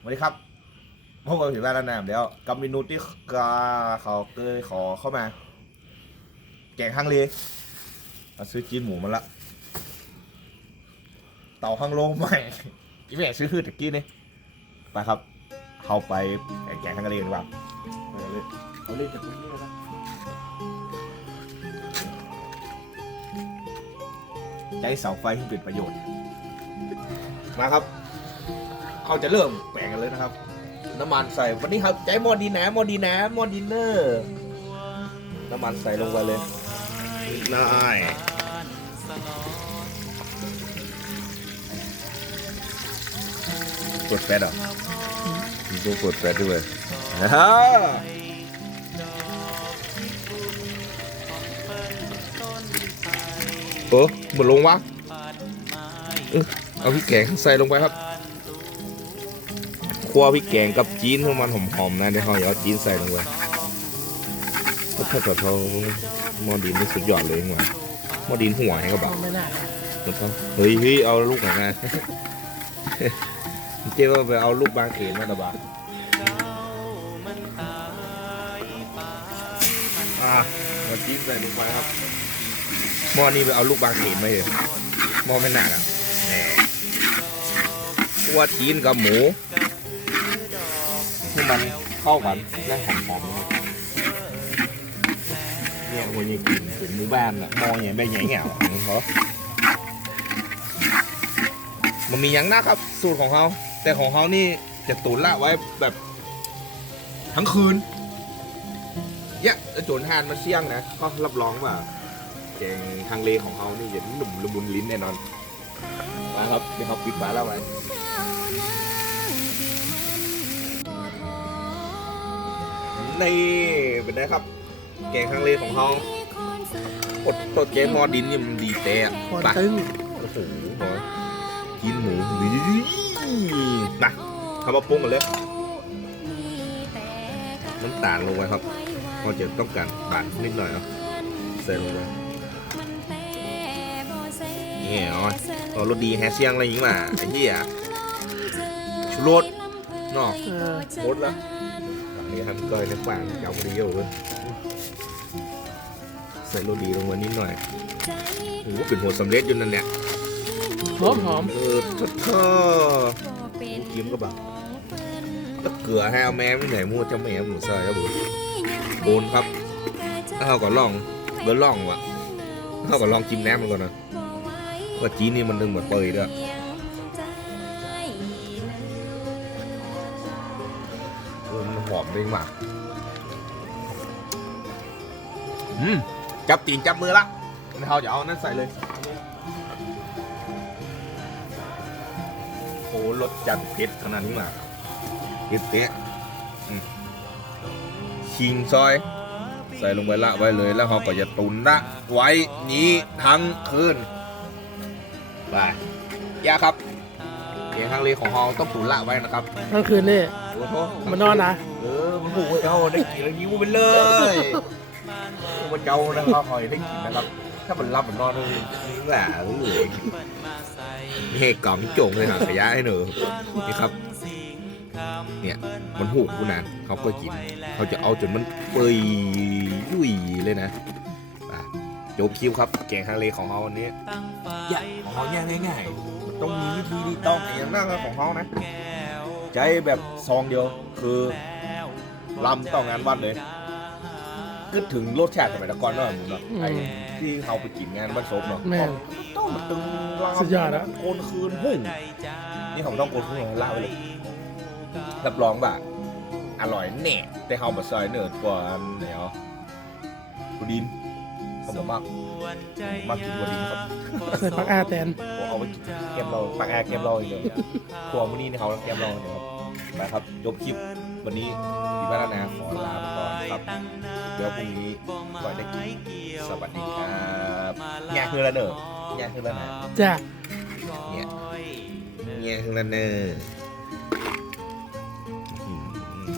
สวัสดีครับพวกเราถึงบ้านแล้วนะเดี๋ยวกับเมนูที่กาเขาเคยขอเข้ามา แกงฮังเลมาซื้อจีนหมูมาละ เต่าฮังโลใหม่อีแม่ซื้อตะกี้นี่ไปครับเข้าไปแกงฮังเลดีกว่าเอาเลยเอาเลยจากตรงนี้เลยนะใจเสาไฟที่เป็นประโยชน์มาครับ เขาจะเริ่มแป กันเลยนะครับ น้ำมันใส่วันนี้ครับใจหมอดีนะหมอดีนะหมอดินเนอร์น้ำมันใส่ลงไปเลยนายกดแฟดเหรอมีตัวกดแฟดด้วยฮ่าเออหมดลงวะเออเอาพริกแกงใส่ลงไปครับ คั่วพริกแกงกับจีนให้มันหอมๆนะเดี๋ยวเขาเอาจีนใส่ลงไปก็ถ้ากิดเขาหมอดินนี่สุดยอดเลยว่ะหมอดินหัวให้เขาบอกไม่ได้หมดเขาเฮ้ยเฮ้ยเอาลูกไหนมาเจ๊ว่าไปเอาลูกบางเขนมาตะบะอะมาจีนใส่ลงไปครับหม้อนี่ไปเอาลูกบางเขนมาเหรอหม้อไม่หนักอะแหมคั่วจีนกับหมู มันเข้ากันและหอมๆนะครับเนี่ยวันนี้กินถึงหมู่บ้านอะมองอย่างใบใหญ่เหงาของเขามันมีอย่างนะครับสูตรของเขาแต่ของเขานี่จะตุนละไว้แบบทั้งคืนเนี่ยจะโจนทานมาเสี่ยงนะก็รับรองว่าแกงทางเลของเขานี่จะหนุ่มละมุนลิ้นแน่นอนมาครับเดี๋ยวเขาปิดฝาแล้วไว้ นี่เป็นไงครับแกงฮังเลของเขาอดตดแกงมอดินนี่มันดีแต่อะพอไปตึงโอ้โหหอยกินหมูดีนะทำมาปรุงกันเลยน้ำตาลลงไปครับเราจะต้องการบานนิดหน่อยเนาะใส่ลงไปนี่เหรอเอารสดีแฮเซียงอะไรอย่างงี้มาไอ้เหี้ยชูรสเนาะเออรสละ นี่ทำก้อยในฝางเจ้าดีอยู่เลยใส่โรดีลงมานิดหน่อยโอ้โหเป็นหัวสำเร็จอยู่นั่นเนี่ยหอมหอมเออทอดทอกิมก็แบบก็เกลือให้เอาแม่ไม่ไหนมั่วจะแม่หมูใส่ครับผมโอนครับถ้าเขาก็ลองเบอร์ล่องว่ะถ้าเขาก็ลองจิ้มแหนมมันก่อนนะว่าจีนนี่มันดึงเหมือนเปยด้วย เออมันหอมด้วยมากอืมจับตีนจับมือละเขาจะเอานั่นใส่เลยโอ้รสจัดเผ็ดขนาดนี้มาเผ็ดเป๊ะอืมชิงซอย ใส่ลงไปละไว้เลยแล้วเราก็จะตุนละไว้นี้ทั้งคืนไปยาครับ เกียงทางเลของเราต้องตุนละไว้นะครับทั้งคืนนี่โอ้โหมันนอนนะเออมันผูกไว้เจ้าได้กินแล้วยิ้วไปเลยมันเจ้านะครับคอยได้กินนะครับ ถ้ามันรับมันนอนเลยนี่แหละโอ้ยนี่ให้กล่องโจ่งเลยหาขยะให้หนูนี่ครับ เนี่ยมันหูกูนะเขาก็กิน เขาจะเอาจนมันเปื่อยยุ่ยเลยนะไปจบคิวครับ แกงฮังเลของเขาวันนี้อย่าของเขาย่างง่ายๆมัน ต้องมีวิธีดีต้องอย่างนั้นของเขานะใจแบบซองเดียวคือลำต้องงานวัดเลยก็ถึงรสชาติสมัยตะกอนเนาะมึงเนาะไอ้ที่เขาไปกินงานวันศพเนาะแม่นต้องมาตึงลำสุดยอดอะ โกนคืนหุ่งนี่ผมต้องโกนคืนของลาไปเลยรับรองว่าอร่อยแน่แต่เขาแบบซอยเนิร์ดกว่าแนวบูดิน เขาบอกมากมากกินบูดินครับใส่ปักอาแตนผมเอาไปกินแกมเราปักแอร์แกมเราอย่างเดียวครัวมื้อนี้นี่เขาแกมเราอย่างเดียวครับไปครับจบคลิปวันนี้พี่บ้านนาขอลาไปก่อนครับเดี๋ยวพรุ่งนี้ก่อนได้กินสวัสดีครับแง่คือละเนอะแง่คือละนะจ้ะเนี่ยแง่คือละเนอะอืม